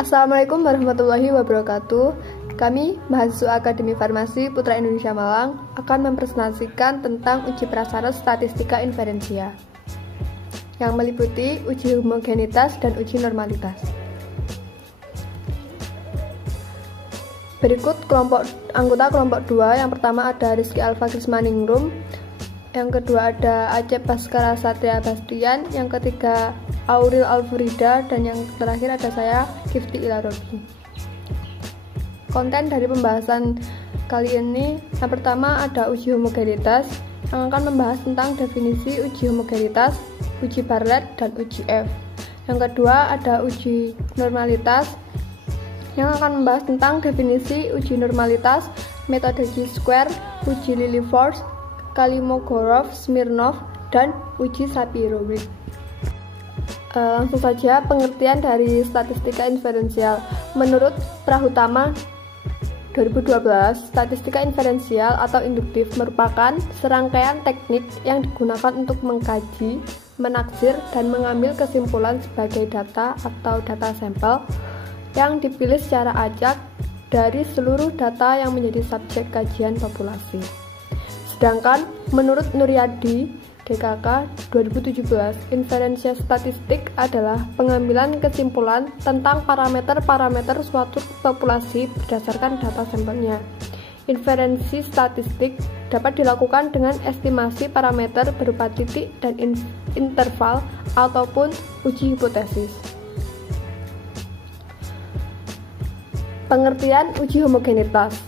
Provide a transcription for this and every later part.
Assalamualaikum warahmatullahi wabarakatuh. Kami, mahasiswa Akademi Farmasi Putra Indonesia Malang, akan mempresentasikan tentang uji prasyarat statistika inferensial yang meliputi uji homogenitas dan uji normalitas. Berikut anggota kelompok 2. Yang pertama ada Rizky Alfa Krismaningrum, yang kedua ada Acep Baskara Satria Bastian, yang ketiga Auril Alfrida, dan yang terakhir ada saya, Gifty Ilarogi. Konten dari pembahasan kali ini, yang pertama ada uji homogenitas, yang akan membahas tentang definisi uji homogenitas, uji Bartlett, dan uji F. Yang kedua ada uji normalitas, yang akan membahas tentang definisi uji normalitas, metode Chi-square, uji Lilliefors, Kolmogorov, Smirnov, dan uji Shapiro-Wilk. Langsung saja pengertian dari statistika inferensial. Menurut Prahutama 2012, statistika inferensial atau induktif merupakan serangkaian teknik yang digunakan untuk mengkaji, menaksir, dan mengambil kesimpulan sebagai data atau data sampel yang dipilih secara acak dari seluruh data yang menjadi subjek kajian populasi. Sedangkan menurut Nuryadi DKK 2017, inferensia statistik adalah pengambilan kesimpulan tentang parameter-parameter suatu populasi berdasarkan data sampelnya. Inferensi statistik dapat dilakukan dengan estimasi parameter berupa titik dan interval ataupun uji hipotesis. Pengertian uji homogenitas.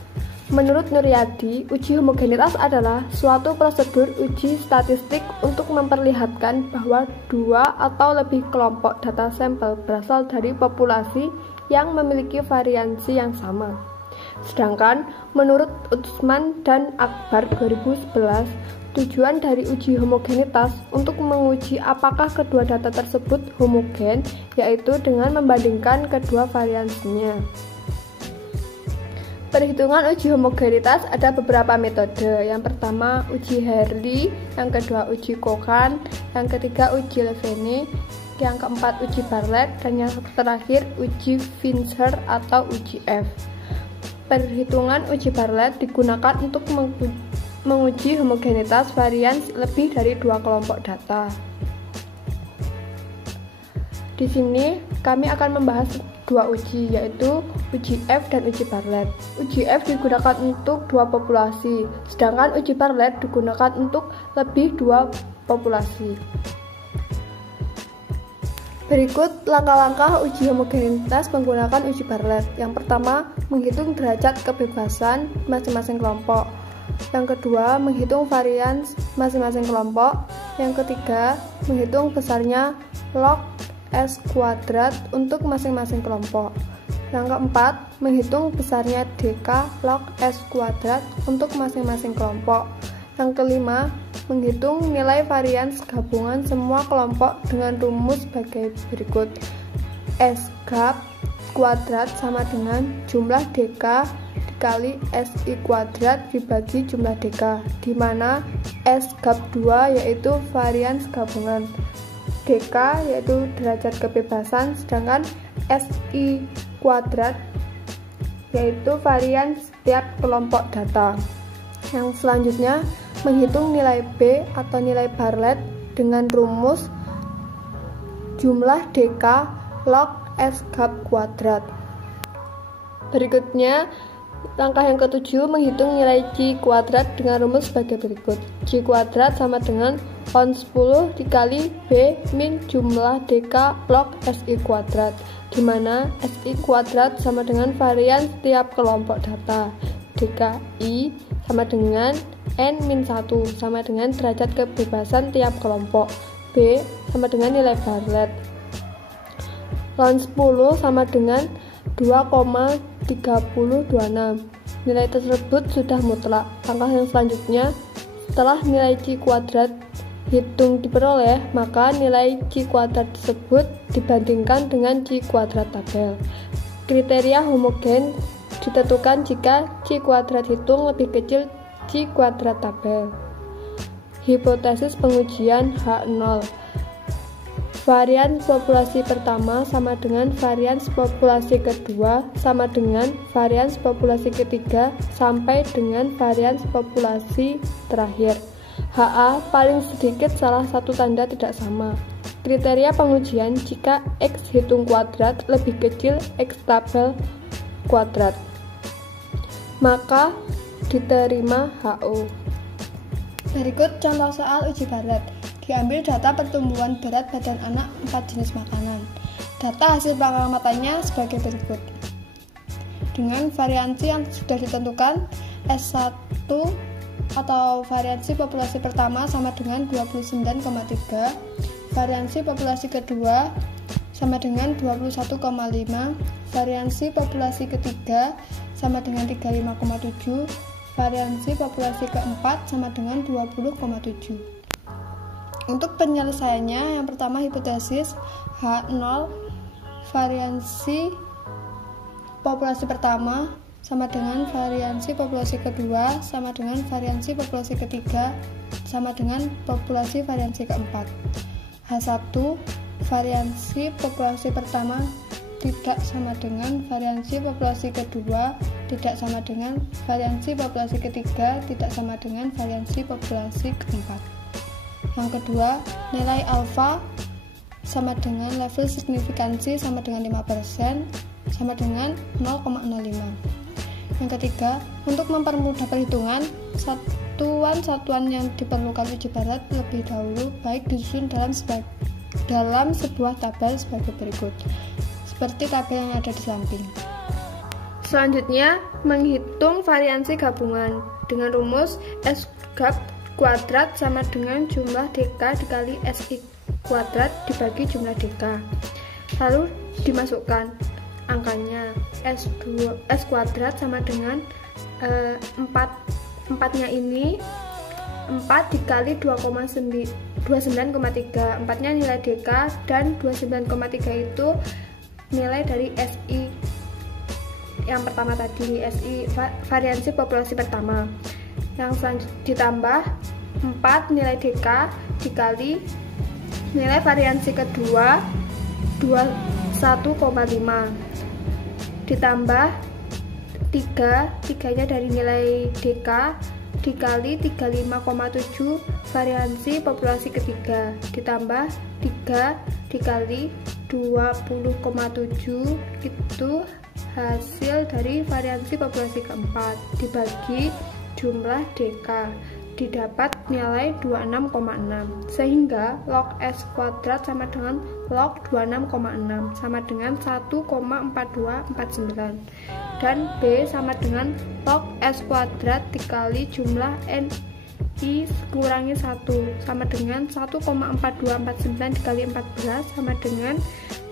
Menurut Nuryadi, uji homogenitas adalah suatu prosedur uji statistik untuk memperlihatkan bahwa dua atau lebih kelompok data sampel berasal dari populasi yang memiliki variansi yang sama. Sedangkan menurut Utsman dan Akbar 2011, tujuan dari uji homogenitas untuk menguji apakah kedua data tersebut homogen, yaitu dengan membandingkan kedua variansinya. Perhitungan uji homogenitas ada beberapa metode. Yang pertama uji Hartley, yang kedua uji Kokan, yang ketiga uji Levene, yang keempat uji Bartlett, dan yang terakhir uji Wieser atau uji F. Perhitungan uji Bartlett digunakan untuk menguji homogenitas varian lebih dari dua kelompok data. Di sini kami akan membahas dua uji, yaitu uji F dan uji Bartlett. Uji F digunakan untuk dua populasi, sedangkan uji Bartlett digunakan untuk lebih dua populasi. Berikut langkah-langkah uji homogenitas menggunakan uji Bartlett. Yang pertama, menghitung derajat kebebasan masing-masing kelompok. Yang kedua, menghitung varians masing-masing kelompok. Yang ketiga, menghitung besarnya log S kuadrat untuk masing-masing kelompok. Yang keempat, menghitung besarnya DK log S kuadrat untuk masing-masing kelompok. Yang kelima, menghitung nilai varians gabungan semua kelompok dengan rumus sebagai berikut. S gap kuadrat sama dengan jumlah DK dikali SI kuadrat dibagi jumlah DK, di mana S gap 2 yaitu varians gabungan, DK yaitu derajat kebebasan, sedangkan SI kuadrat yaitu varian setiap kelompok data. Yang selanjutnya, menghitung nilai B atau nilai Bartlett dengan rumus jumlah DK log S gap kuadrat. Berikutnya, langkah yang ketujuh, menghitung nilai Chi kuadrat dengan rumus sebagai berikut. Chi kuadrat sama dengan on 10 dikali B min jumlah DK log SI kuadrat, di mana SI kuadrat sama dengan varian setiap kelompok data. DKI sama dengan N-1 sama dengan derajat kebebasan tiap kelompok. B sama dengan nilai Bartlett. Ln 10 sama dengan 2,3026. Nilai tersebut sudah mutlak. Langkah yang selanjutnya, setelah nilai Chi kuadrat hitung diperoleh, maka nilai Chi kuadrat tersebut dibandingkan dengan Chi kuadrat tabel. Kriteria homogen ditentukan jika Chi kuadrat hitung lebih kecil Chi kuadrat tabel. Hipotesis pengujian H0. varians populasi pertama sama dengan varians populasi kedua sama dengan varians populasi ketiga sampai dengan varians populasi terakhir. HA paling sedikit salah satu tanda tidak sama. Kriteria pengujian jika X hitung kuadrat lebih kecil X tabel kuadrat, maka diterima HO. Berikut contoh soal uji Bartlett. Diambil data pertumbuhan berat badan anak 4 jenis makanan. Data hasil pengamatannya sebagai berikut. Dengan variansi yang sudah ditentukan, S1 atau variansi populasi pertama sama dengan 29,3, variansi populasi kedua sama dengan 21,5, variansi populasi ketiga sama dengan 35,7, variansi populasi keempat sama dengan 20,7. Untuk penyelesaiannya, yang pertama hipotesis H0 variansi populasi pertama sama dengan variansi populasi kedua sama dengan variansi populasi ketiga sama dengan populasi variansi keempat. H1 variansi populasi pertama tidak sama dengan variansi populasi kedua tidak sama dengan variansi populasi ketiga tidak sama dengan variansi populasi keempat. Yang kedua, nilai alfa sama dengan level signifikansi sama dengan 5% sama dengan 0,05. Yang ketiga, untuk mempermudah perhitungan, satuan-satuan yang diperlukan uji Bartlett lebih dahulu baik disusun dalam sebuah tabel sebagai berikut, seperti tabel yang ada di samping. Selanjutnya, menghitung variansi gabungan dengan rumus S gab kuadrat sama dengan jumlah DK dikali SI kuadrat dibagi jumlah DK. Lalu dimasukkan angkanya. S kuadrat sama dengan 4-nya ini 4 dikali 29,3, 4-nya nilai DK dan 29,3 itu nilai dari SI yang pertama tadi, SI variansi populasi pertama. Yang selanjutnya ditambah 4 nilai DK dikali nilai variansi kedua 21,5 ditambah 3-nya dari nilai DK dikali 35,7 variansi populasi ketiga ditambah 3 dikali 20,7 itu hasil dari variansi populasi keempat dibagi jumlah DK didapat nilai 26,6 sehingga log S kuadrat sama dengan log 26,6 sama dengan 1,4249 dan B sama dengan log S kuadrat dikali jumlah NI kurangi 1 sama dengan 1,4249 dikali 14 sama dengan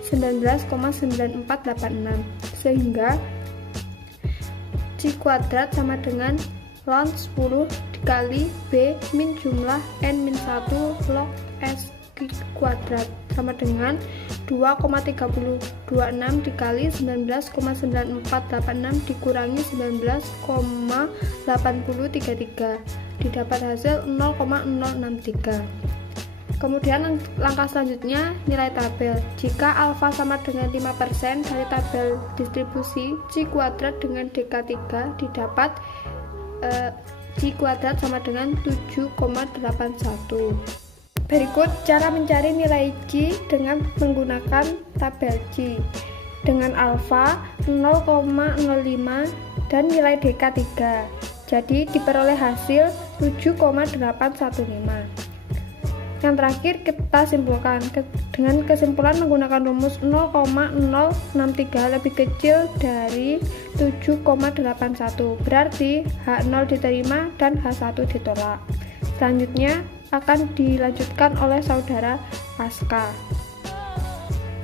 19,9486 sehingga C kuadrat sama dengan ln 10 dikali B min jumlah N min 1 log S kuadrat sama dengan 2,3026 dikali 19,9486 dikurangi 19,8033 didapat hasil 0,063. Kemudian langkah selanjutnya nilai tabel. Jika alfa sama dengan 5% dari tabel distribusi C kuadrat dengan DK3 didapat C kuadrat sama dengan 7,81. Berikut cara mencari nilai C dengan menggunakan tabel C. Dengan alfa 0,05 dan nilai DK 3. Jadi diperoleh hasil 7,815. Yang terakhir kita simpulkan dengan kesimpulan menggunakan rumus 0,063 lebih kecil dari 7,81 berarti H0 diterima dan H1 ditolak. Selanjutnya akan dilanjutkan oleh saudara Aska.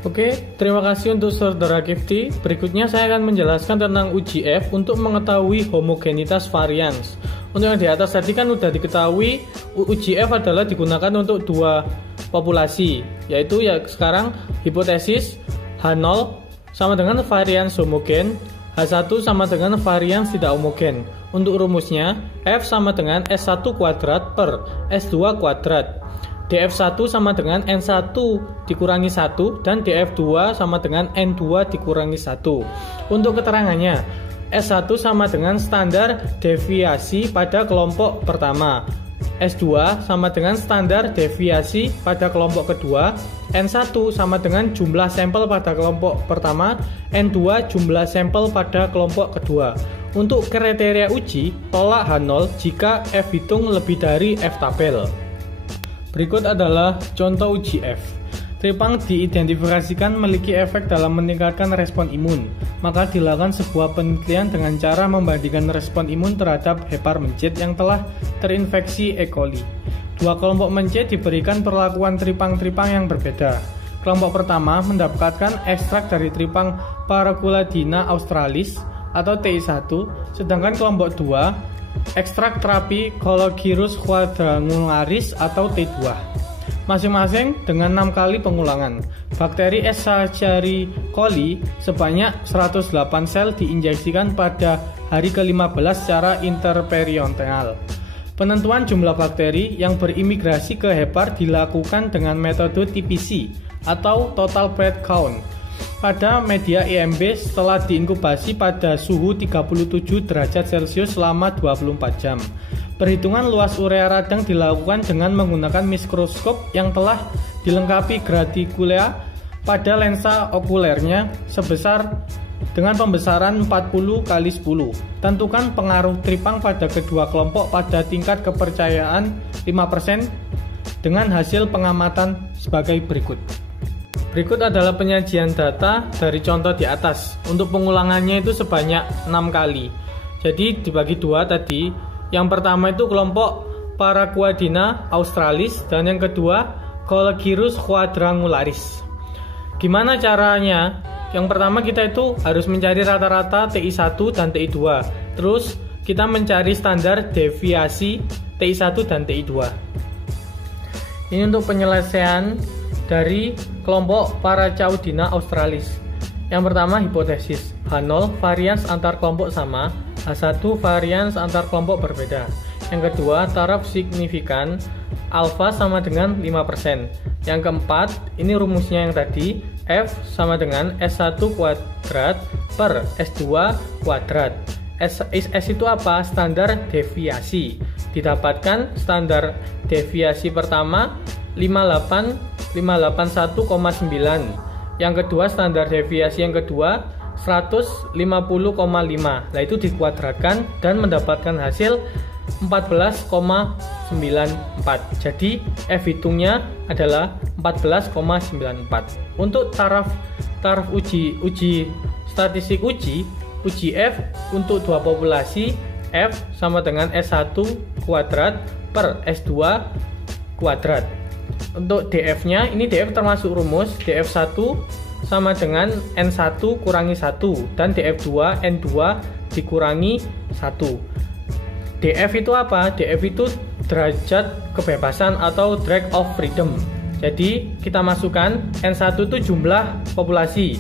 Oke, terima kasih untuk saudara Kifty. Berikutnya saya akan menjelaskan tentang uji F untuk mengetahui homogenitas varians. Untuk yang di atas tadi kan sudah diketahui uji F adalah digunakan untuk dua populasi, yaitu ya sekarang hipotesis H0 sama dengan varians homogen, H1 sama dengan varians tidak homogen. Untuk rumusnya F sama dengan S1 kuadrat per S2 kuadrat. df1 sama dengan N1 dikurangi 1 dan df2 sama dengan N2 dikurangi 1. Untuk keterangannya, S1 sama dengan standar deviasi pada kelompok pertama, S2 sama dengan standar deviasi pada kelompok kedua, N1 sama dengan jumlah sampel pada kelompok pertama, N2 jumlah sampel pada kelompok kedua. Untuk kriteria uji, tolak H0 jika F hitung lebih dari F tabel. Berikut adalah contoh uji F. Tripang diidentifikasikan memiliki efek dalam meningkatkan respon imun. Maka dilakukan sebuah penelitian dengan cara membandingkan respon imun terhadap hepar mencit yang telah terinfeksi E. coli. Dua kelompok mencit diberikan perlakuan tripang-tripang yang berbeda. Kelompok pertama mendapatkan ekstrak dari tripang Paraculadina australis atau TI1, sedangkan kelompok 2 ekstrak terapi Coleogyros quadrangularis atau T2, masing-masing dengan 6 kali pengulangan. Bakteri Escherichia coli sebanyak 108 sel diinjeksikan pada hari ke-15 secara interperitoneal. Penentuan jumlah bakteri yang berimigrasi ke hepar dilakukan dengan metode TPC atau Total Breath Count pada media IMB setelah diinkubasi pada suhu 37 derajat Celcius selama 24 jam. Perhitungan luas urea radang dilakukan dengan menggunakan mikroskop yang telah dilengkapi graticulea pada lensa okulernya sebesar dengan pembesaran 40 kali 10. Tentukan pengaruh tripang pada kedua kelompok pada tingkat kepercayaan 5% dengan hasil pengamatan sebagai berikut. Berikut adalah penyajian data dari contoh di atas. Untuk pengulangannya itu sebanyak 6 kali. Jadi dibagi dua tadi. Yang pertama itu kelompok Paraculadina australis dan yang kedua Coleogyros quadrangularis. Gimana caranya? Yang pertama kita itu harus mencari rata-rata TI1 dan TI2. Terus kita mencari standar deviasi TI1 dan TI2. Ini untuk penyelesaian dari kelompok Paraculadina australis. Yang pertama hipotesis H0 varians antar kelompok sama, H1 varians antar kelompok berbeda. Yang kedua taraf signifikan alfa sama dengan 5%. Yang keempat ini rumusnya yang tadi, F sama dengan S1 kuadrat per S2 kuadrat. S itu apa? Standar deviasi. Didapatkan standar deviasi pertama 581,9. Yang kedua standar deviasi yang kedua 150,5. Nah itu dikuadratkan dan mendapatkan hasil 14,94. Jadi F hitungnya adalah 14,94. Untuk taraf uji statistik uji F untuk dua populasi, F sama dengan S1 kuadrat per S2 kuadrat. Untuk DF-nya, ini DF termasuk rumus, DF1 sama dengan N1 kurangi 1 dan DF2 N2 dikurangi 1. DF itu apa? DF itu derajat kebebasan atau degree of freedom. Jadi kita masukkan N1 itu jumlah populasi,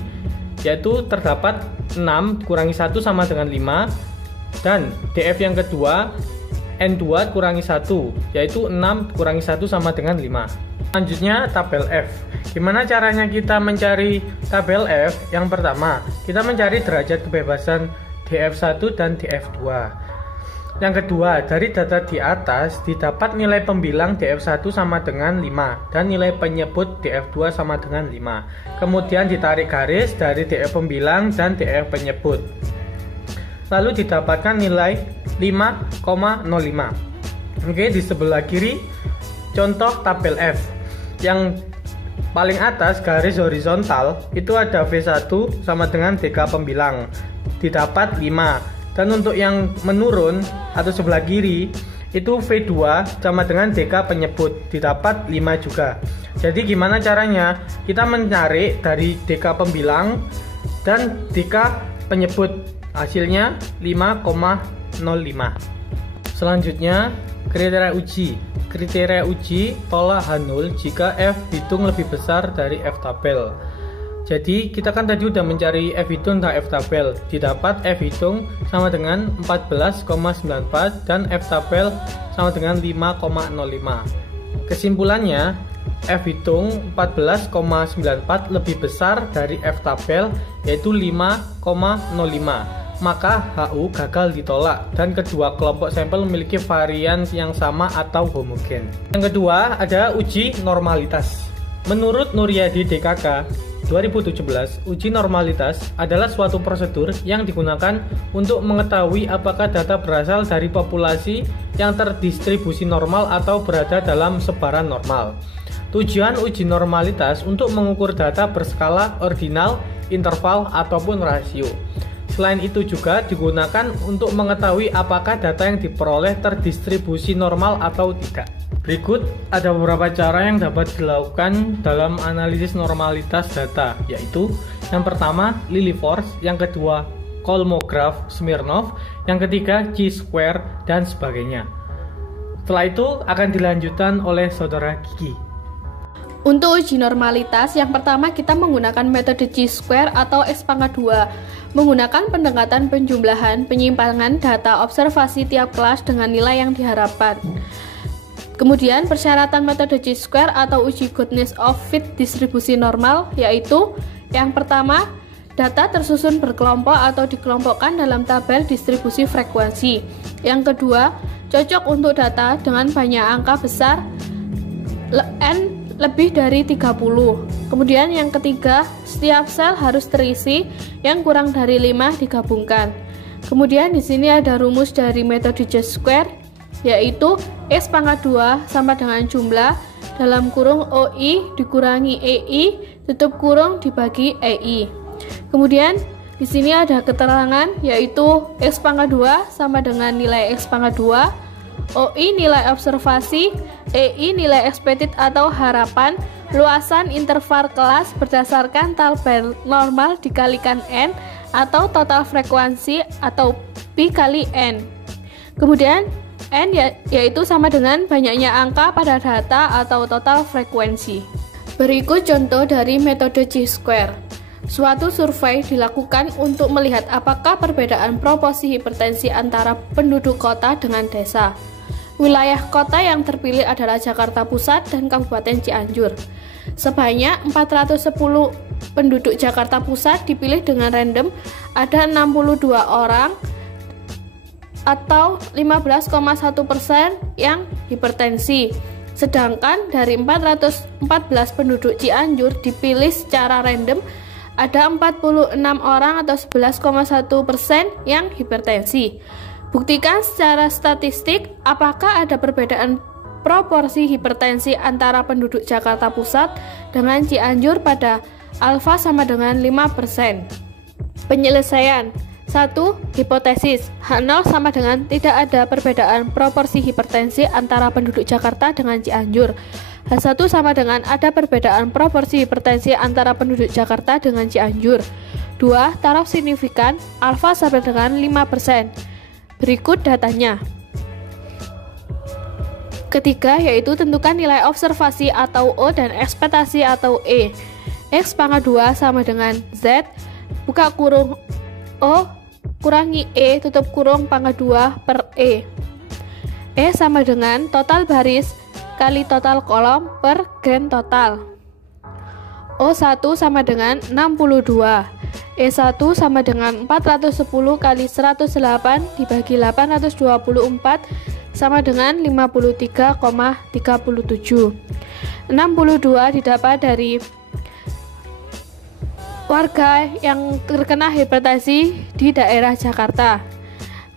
yaitu terdapat 6 kurangi 1 sama dengan 5, dan DF yang kedua N2 kurangi 1, yaitu 6 kurangi 1 sama dengan 5. Selanjutnya tabel F. Gimana caranya kita mencari tabel F? Yang pertama, kita mencari derajat kebebasan DF1 dan DF2. Yang kedua, dari data di atas didapat nilai pembilang DF1 sama dengan 5 dan nilai penyebut DF2 sama dengan 5. Kemudian ditarik garis dari DF pembilang dan DF penyebut. Lalu didapatkan nilai 5,05. Oke, di sebelah kiri contoh tabel F. Yang paling atas garis horizontal itu ada V1 sama dengan DK pembilang, didapat 5. Dan untuk yang menurun atau sebelah kiri itu V2 sama dengan DK penyebut, didapat 5 juga. Jadi gimana caranya? Kita mencari dari DK pembilang dan DK penyebut, hasilnya 5,05. Selanjutnya kriteria uji. Kriteria uji tolak H0 jika F hitung lebih besar dari F tabel. Jadi kita kan tadi udah mencari F hitung dan F tabel. Didapat F hitung sama dengan 14,94 dan F tabel sama dengan 5,05. Kesimpulannya, F hitung 14,94 lebih besar dari F tabel, yaitu 5,05. Maka HU gagal ditolak dan kedua kelompok sampel memiliki varian yang sama atau homogen. Yang kedua ada uji normalitas. Menurut Nuryadi DKK 2017, uji normalitas adalah suatu prosedur yang digunakan untuk mengetahui apakah data berasal dari populasi yang terdistribusi normal atau berada dalam sebaran normal. Tujuan uji normalitas untuk mengukur data berskala ordinal, interval, ataupun rasio. Selain itu juga digunakan untuk mengetahui apakah data yang diperoleh terdistribusi normal atau tidak. Berikut ada beberapa cara yang dapat dilakukan dalam analisis normalitas data, yaitu yang pertama Lilliefors, yang kedua Kolmogorov, Smirnov, yang ketiga chi-square, dan sebagainya. Setelah itu akan dilanjutkan oleh saudara Kiki. Untuk uji normalitas, yang pertama kita menggunakan metode chi-square atau X-2, menggunakan pendekatan penjumlahan penyimpangan data observasi tiap kelas dengan nilai yang diharapkan. Kemudian persyaratan metode chi-square atau uji goodness of fit distribusi normal, yaitu yang pertama, data tersusun berkelompok atau dikelompokkan dalam tabel distribusi frekuensi. Yang kedua, cocok untuk data dengan banyak angka besar n lebih dari 30. Kemudian yang ketiga, setiap sel harus terisi, yang kurang dari 5 digabungkan. Kemudian di sini ada rumus dari metode chi-square, yaitu X-2 sama dengan jumlah dalam kurung OI dikurangi EI tutup kurung dibagi EI. Kemudian di sini ada keterangan, yaitu X-2 sama dengan nilai X-2, OI nilai observasi, EI nilai expected atau harapan, luasan interval kelas berdasarkan tabel normal dikalikan N atau total frekuensi atau Pi kali N. Kemudian N yaitu sama dengan banyaknya angka pada data atau total frekuensi. Berikut contoh dari metode chi-square. Suatu survei dilakukan untuk melihat apakah perbedaan proporsi hipertensi antara penduduk kota dengan desa. Wilayah kota yang terpilih adalah Jakarta Pusat dan Kabupaten Cianjur. Sebanyak 410 penduduk Jakarta Pusat dipilih dengan random, ada 62 orang atau 15,1% yang hipertensi. Sedangkan dari 414 penduduk Cianjur dipilih secara random, ada 46 orang atau 11,1% yang hipertensi. Buktikan secara statistik apakah ada perbedaan proporsi hipertensi antara penduduk Jakarta Pusat dengan Cianjur pada alfa sama dengan 5%. Penyelesaian. 1. Hipotesis. H0 sama dengan tidak ada perbedaan proporsi hipertensi antara penduduk Jakarta dengan Cianjur. H1 sama dengan ada perbedaan proporsi hipertensi antara penduduk Jakarta dengan Cianjur. 2. Taraf signifikan alfa sama dengan 5%. Berikut datanya. Ketiga, yaitu tentukan nilai observasi atau O dan ekspektasi atau E. X-2 sama dengan Z, buka kurung O, kurangi E, tutup kurung pangkat 2 per E. E sama dengan total baris kali total kolom per gen total. O1 sama dengan 62. E1 sama dengan 410 kali 108 dibagi 824 sama dengan 53,37. 62 didapat dari warga yang terkena hipertensi di daerah Jakarta.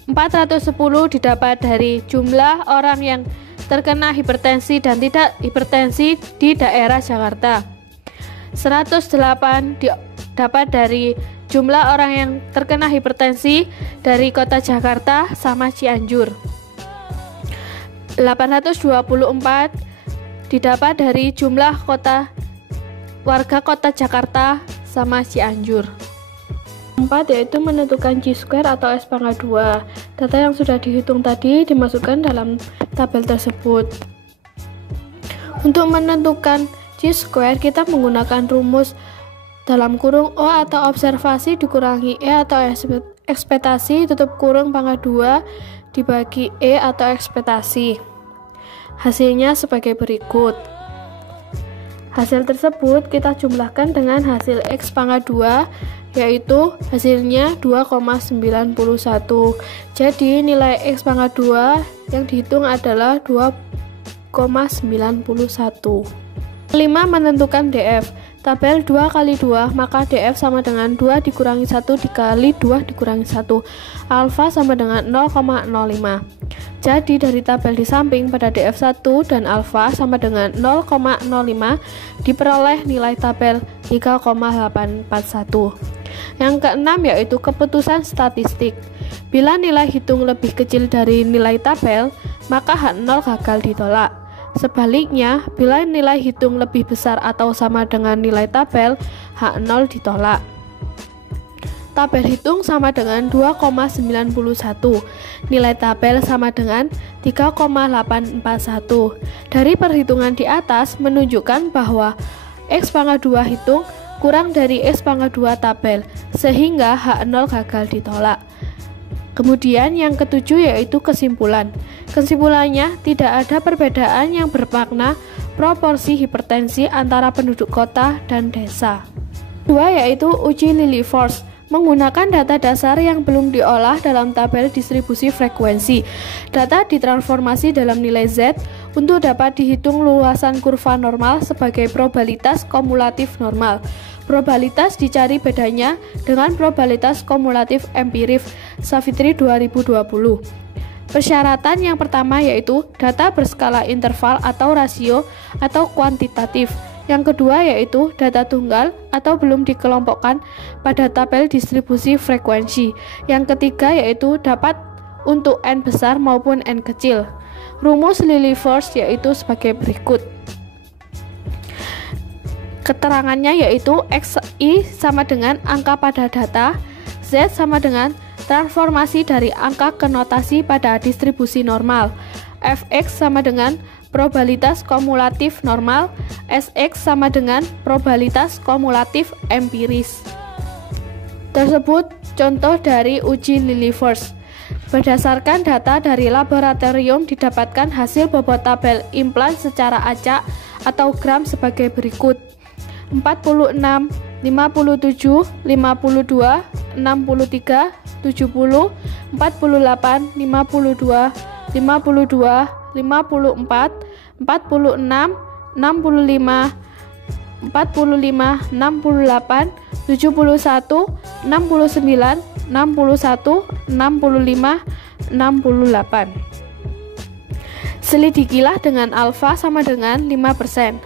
410 didapat dari jumlah orang yang terkena hipertensi dan tidak hipertensi di daerah Jakarta. 108 didapat dari jumlah orang yang terkena hipertensi dari kota Jakarta sama Cianjur. 824 didapat dari jumlah warga kota Jakarta sama Cianjur. 4 yaitu menentukan chi-square atau X-2. Data yang sudah dihitung tadi dimasukkan dalam tabel tersebut. Untuk menentukan chi-square kita menggunakan rumus dalam kurung O atau observasi dikurangi E atau ekspektasi tutup kurung pangkat 2 dibagi E atau ekspektasi. Hasilnya sebagai berikut. Hasil tersebut kita jumlahkan dengan hasil X pangkat 2, yaitu hasilnya 2,91. Jadi nilai X pangkat 2 yang dihitung adalah 2,91. Kelima, menentukan DF. Tabel 2 kali 2, maka DF sama dengan 2 dikurangi 1 dikali 2 dikurangi 1. Alfa sama dengan 0,05. Jadi dari tabel di samping pada DF1 dan alfa sama dengan 0,05 diperoleh nilai tabel 3,841. Yang keenam yaitu keputusan statistik. Bila nilai hitung lebih kecil dari nilai tabel, maka H0 gagal ditolak. Sebaliknya, bila nilai hitung lebih besar atau sama dengan nilai tabel, H0 ditolak. Tabel hitung sama dengan 2,91. Nilai tabel sama dengan 3,841. Dari perhitungan di atas menunjukkan bahwa X pangkat 2 hitung kurang dari X pangkat 2 tabel, sehingga H0 gagal ditolak. Kemudian yang ketujuh yaitu kesimpulan. Kesimpulannya, tidak ada perbedaan yang bermakna proporsi hipertensi antara penduduk kota dan desa. Dua yaitu uji Lilliefors. Menggunakan data dasar yang belum diolah dalam tabel distribusi frekuensi. Data ditransformasi dalam nilai Z untuk dapat dihitung luasan kurva normal sebagai probabilitas kumulatif normal. Probabilitas dicari bedanya dengan probabilitas kumulatif empirik Savitri 2020. Persyaratan yang pertama yaitu data berskala interval atau rasio atau kuantitatif. Yang kedua yaitu data tunggal atau belum dikelompokkan pada tabel distribusi frekuensi. Yang ketiga yaitu dapat untuk N besar maupun N kecil. Rumus Lilliefors yaitu sebagai berikut. Keterangannya yaitu XI sama dengan angka pada data, Z sama dengan transformasi dari angka ke notasi pada distribusi normal, Fx sama dengan probabilitas kumulatif normal, Sx sama dengan probabilitas kumulatif empiris. Tersebut contoh dari uji Lilliefors. Berdasarkan data dari laboratorium didapatkan hasil bobot tabel implan secara acak atau gram sebagai berikut: 46, 57, 52, 63, 70, 48, 52, 52, 54, 45, 46, 65, 68, 71, 69, 61, 65, 68. Selidikilah dengan alfa sama dengan 5%.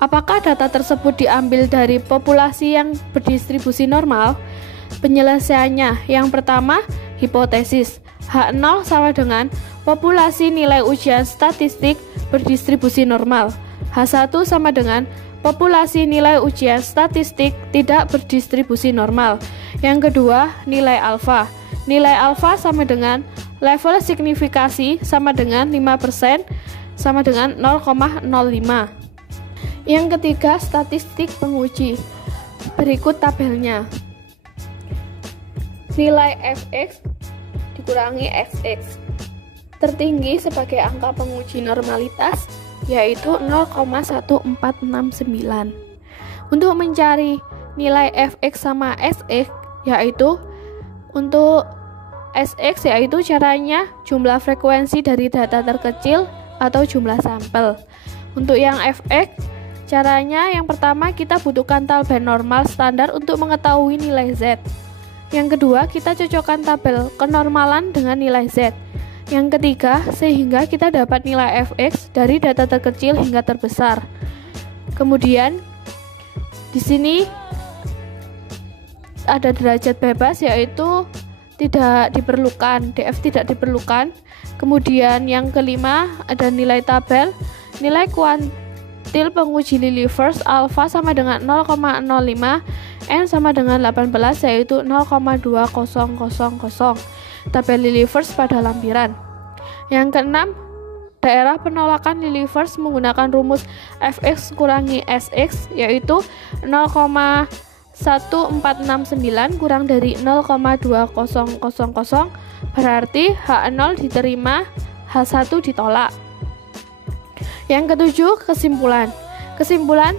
Apakah data tersebut diambil dari populasi yang berdistribusi normal? Penyelesaiannya, yang pertama, hipotesis. H0 sama dengan populasi nilai ujian statistik berdistribusi normal. H1 sama dengan populasi nilai ujian statistik tidak berdistribusi normal. Yang kedua, nilai alfa. Nilai alfa sama dengan level signifikasi sama dengan 5% sama dengan 0,05. Yang ketiga, statistik penguji. Berikut tabelnya. Nilai Fx dikurangi Xx. Tertinggi sebagai angka penguji normalitas yaitu 0,1469. Untuk mencari nilai Fx sama Sx yaitu untuk Sx yaitu caranya jumlah frekuensi dari data terkecil atau jumlah sampel. Untuk yang Fx caranya yang pertama kita butuhkan tabel normal standar untuk mengetahui nilai Z. Yang kedua kita cocokkan tabel kenormalan dengan nilai Z. Yang ketiga sehingga kita dapat nilai Fx dari data terkecil hingga terbesar. Kemudian di sini ada derajat bebas yaitu tidak diperlukan, DF tidak diperlukan. Kemudian yang kelima ada nilai tabel, nilai kuantil penguji Lilliefors alfa sama dengan 0,05, N sama dengan 18 yaitu 0,2000. Tabel Lilliefors pada lampiran. Yang keenam, daerah penolakan Lilliefors menggunakan rumus Fx kurangi Sx yaitu 0,1469 kurang dari 0,2000 berarti H0 diterima, H1 ditolak. Yang ketujuh, kesimpulan. Kesimpulan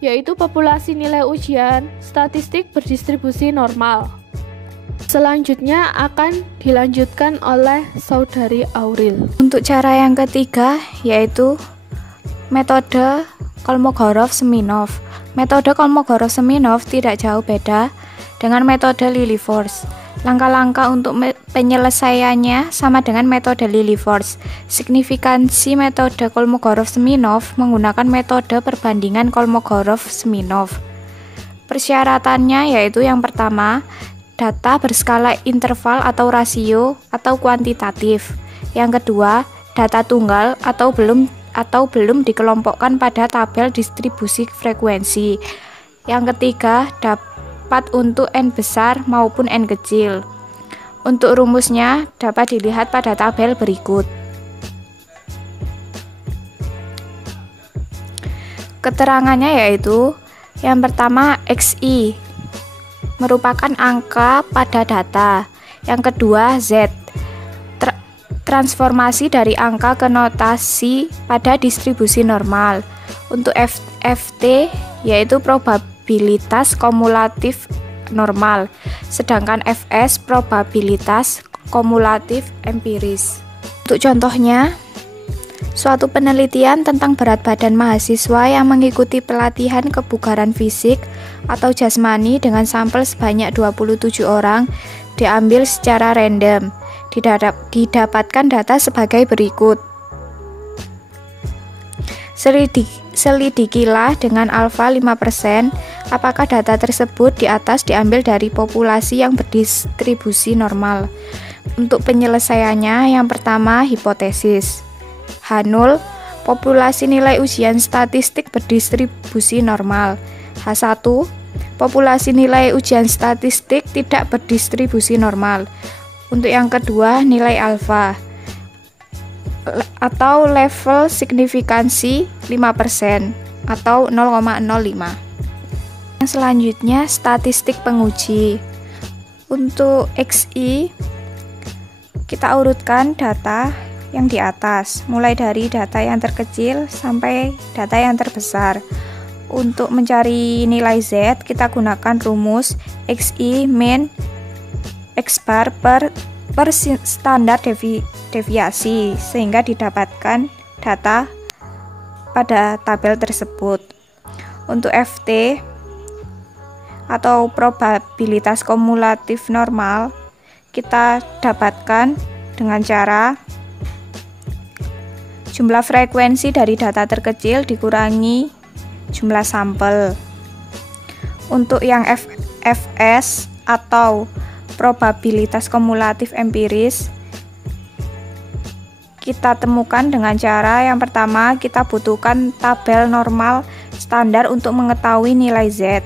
yaitu populasi nilai ujian statistik berdistribusi normal. Selanjutnya akan dilanjutkan oleh Saudari Auril. Untuk cara yang ketiga yaitu metode Kolmogorov-Smirnov. Metode Kolmogorov-Smirnov tidak jauh beda dengan metode Lilliefors. Langkah-langkah untuk penyelesaiannya sama dengan metode Lilliefors. Signifikansi metode Kolmogorov-Smirnov menggunakan metode perbandingan Kolmogorov-Smirnov. Persyaratannya yaitu yang pertama, data berskala interval atau rasio atau kuantitatif. Yang kedua, data tunggal atau belum dikelompokkan pada tabel distribusi frekuensi. Yang ketiga, dapat untuk N besar maupun N kecil. Untuk rumusnya dapat dilihat pada tabel berikut. Keterangannya yaitu yang pertama XI merupakan angka pada data. Yang kedua Z transformasi dari angka ke notasi pada distribusi normal. Untuk FT yaitu probabilitas kumulatif normal, sedangkan Fs probabilitas kumulatif empiris. Untuk contohnya, suatu penelitian tentang berat badan mahasiswa yang mengikuti pelatihan kebugaran fisik atau jasmani dengan sampel sebanyak 27 orang diambil secara random. Didapatkan data sebagai berikut. Selidikilah dengan alfa 5% apakah data tersebut di atas diambil dari populasi yang berdistribusi normal. Untuk penyelesaiannya, yang pertama hipotesis. H0, populasi nilai ujian statistik berdistribusi normal. H1, populasi nilai ujian statistik tidak berdistribusi normal. Untuk yang kedua, nilai alfa atau level signifikansi 5% atau 0,05. Yang selanjutnya, statistik penguji. Untuk XI, kita urutkan data yang di atas, mulai dari data yang terkecil sampai data yang terbesar. Untuk mencari nilai Z, kita gunakan rumus XI min X bar per standar deviasi sehingga didapatkan data pada tabel tersebut. Untuk FT atau probabilitas kumulatif normal kita dapatkan dengan cara jumlah frekuensi dari data terkecil dikurangi jumlah sampel. Untuk yang Fs atau probabilitas kumulatif empiris kita temukan dengan cara yang pertama, kita butuhkan tabel normal standar untuk mengetahui nilai Z.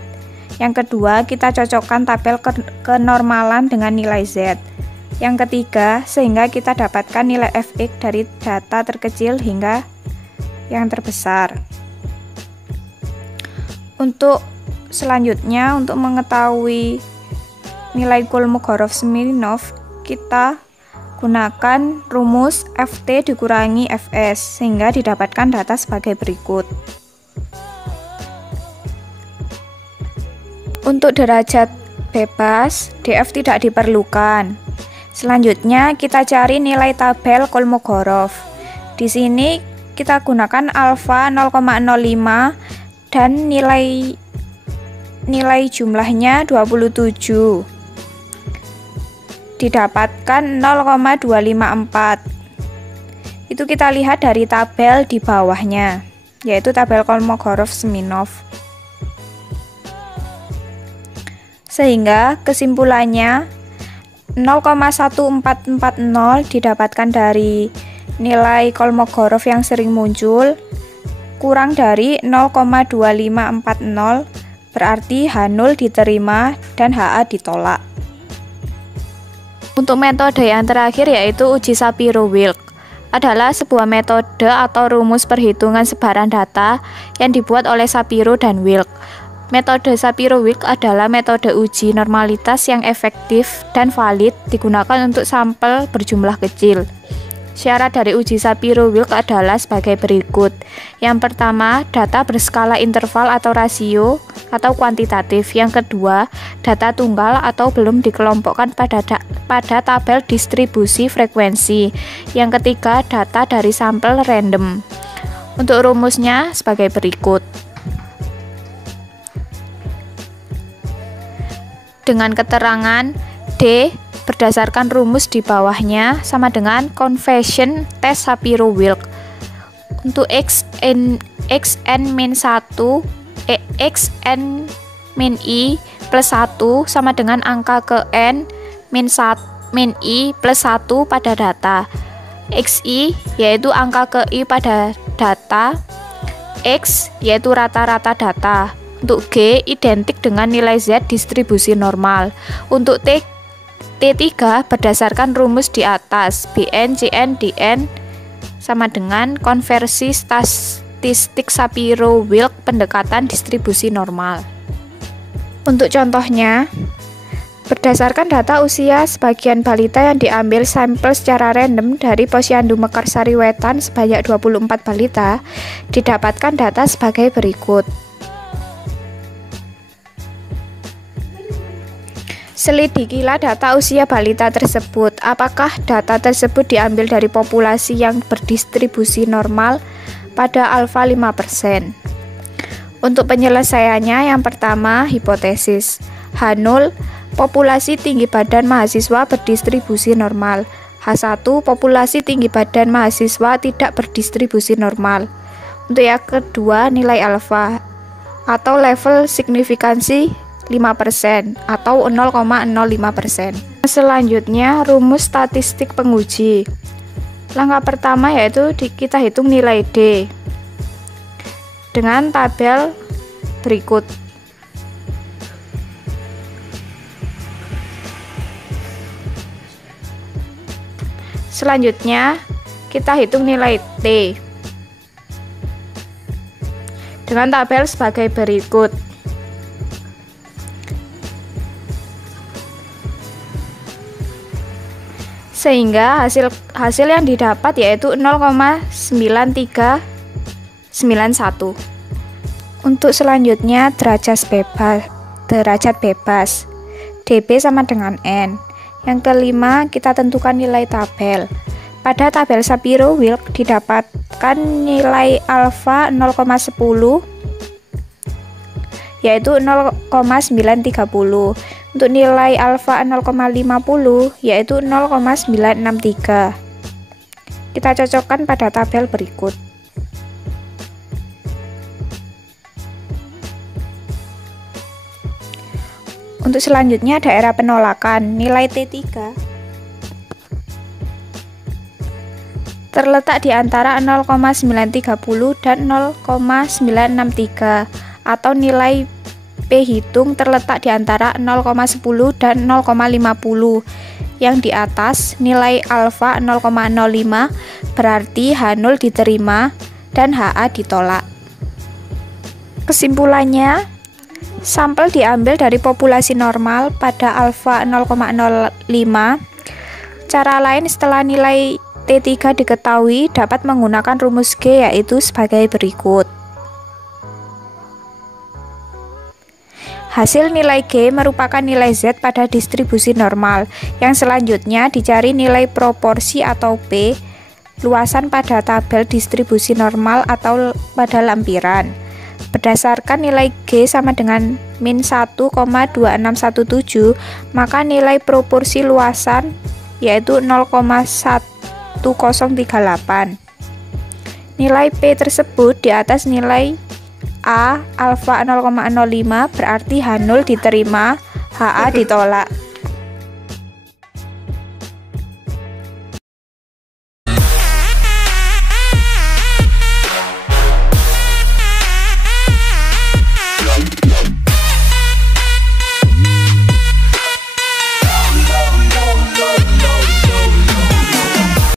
Yang kedua, kita cocokkan tabel kenormalan dengan nilai Z. Yang ketiga, sehingga kita dapatkan nilai Fx dari data terkecil hingga yang terbesar. Untuk selanjutnya, untuk mengetahui nilai Kolmogorov-Smirnov, kita gunakan rumus Ft dikurangi Fs sehingga didapatkan data sebagai berikut. Untuk derajat bebas, df tidak diperlukan. Selanjutnya kita cari nilai tabel Kolmogorov. Di sini kita gunakan alfa 0,05 dan nilai jumlahnya 27. Didapatkan 0,254. Itu kita lihat dari tabel di bawahnya, yaitu tabel Kolmogorov-Smirnov. Sehingga kesimpulannya 0,1440 didapatkan dari nilai Kolmogorov yang sering muncul, kurang dari 0,2540 berarti H0 diterima dan HA ditolak. Untuk metode yang terakhir yaitu uji Shapiro-Wilk adalah sebuah metode atau rumus perhitungan sebaran data yang dibuat oleh Shapiro dan Wilk. Metode Shapiro-Wilk adalah metode uji normalitas yang efektif dan valid digunakan untuk sampel berjumlah kecil. Syarat dari uji Shapiro-Wilk adalah sebagai berikut. Yang pertama, data berskala interval atau rasio atau kuantitatif. Yang kedua, data tunggal atau belum dikelompokkan pada tabel distribusi frekuensi. Yang ketiga, data dari sampel random. Untuk rumusnya sebagai berikut. Dengan keterangan D berdasarkan rumus di bawahnya sama dengan conversion tes Shapiro-Wilk. Untuk xn min 1 xn min i plus 1 sama dengan angka ke n min i plus 1 pada data. Xi yaitu angka ke i pada data. X yaitu rata-rata data. Untuk G identik dengan nilai Z distribusi normal. Untuk T3 berdasarkan rumus di atas, Bn, Cn, Dn sama dengan konversi statistik Shapiro-Wilk pendekatan distribusi normal. Untuk contohnya, berdasarkan data usia sebagian balita yang diambil sampel secara random dari Posyandu Mekarsari Wetan sebanyak 24 balita, didapatkan data sebagai berikut. Selidikilah data usia balita tersebut. Apakah data tersebut diambil dari populasi yang berdistribusi normal pada alfa 5%? Untuk penyelesaiannya, yang pertama, hipotesis. H0, populasi tinggi badan mahasiswa berdistribusi normal. H1, populasi tinggi badan mahasiswa tidak berdistribusi normal. Untuk yang kedua, nilai alfa atau level signifikansi 5% atau 0,05%. Selanjutnya, rumus statistik penguji. Langkah pertama yaitu kita hitung nilai D dengan tabel berikut. Selanjutnya, kita hitung nilai T dengan tabel sebagai berikut. Sehingga hasil yang didapat yaitu 0,9391. Untuk selanjutnya, derajat bebas dB sama dengan N. Yang kelima, kita tentukan nilai tabel. Pada tabel Shapiro-Wilk didapatkan nilai alfa 0,10 yaitu 0,930. Untuk nilai alfa 0,50 yaitu 0,963. Kita cocokkan pada tabel berikut. Untuk selanjutnya, daerah penolakan. Nilai T3 terletak di antara 0,930 dan 0,963 atau nilai P hitung terletak di antara 0,10 dan 0,50. Yang di atas nilai alfa 0,05 berarti H0 diterima dan HA ditolak. Kesimpulannya, sampel diambil dari populasi normal pada alfa 0,05. Cara lain setelah nilai T3 diketahui dapat menggunakan rumus G yaitu sebagai berikut. Hasil nilai G merupakan nilai Z pada distribusi normal. Yang selanjutnya dicari nilai proporsi atau P, luasan pada tabel distribusi normal atau pada lampiran. Berdasarkan nilai G sama dengan min 1,2617, maka nilai proporsi luasan yaitu 0,1038. Nilai P tersebut di atas nilai A alfa 0,05 berarti H0 diterima, HA ditolak.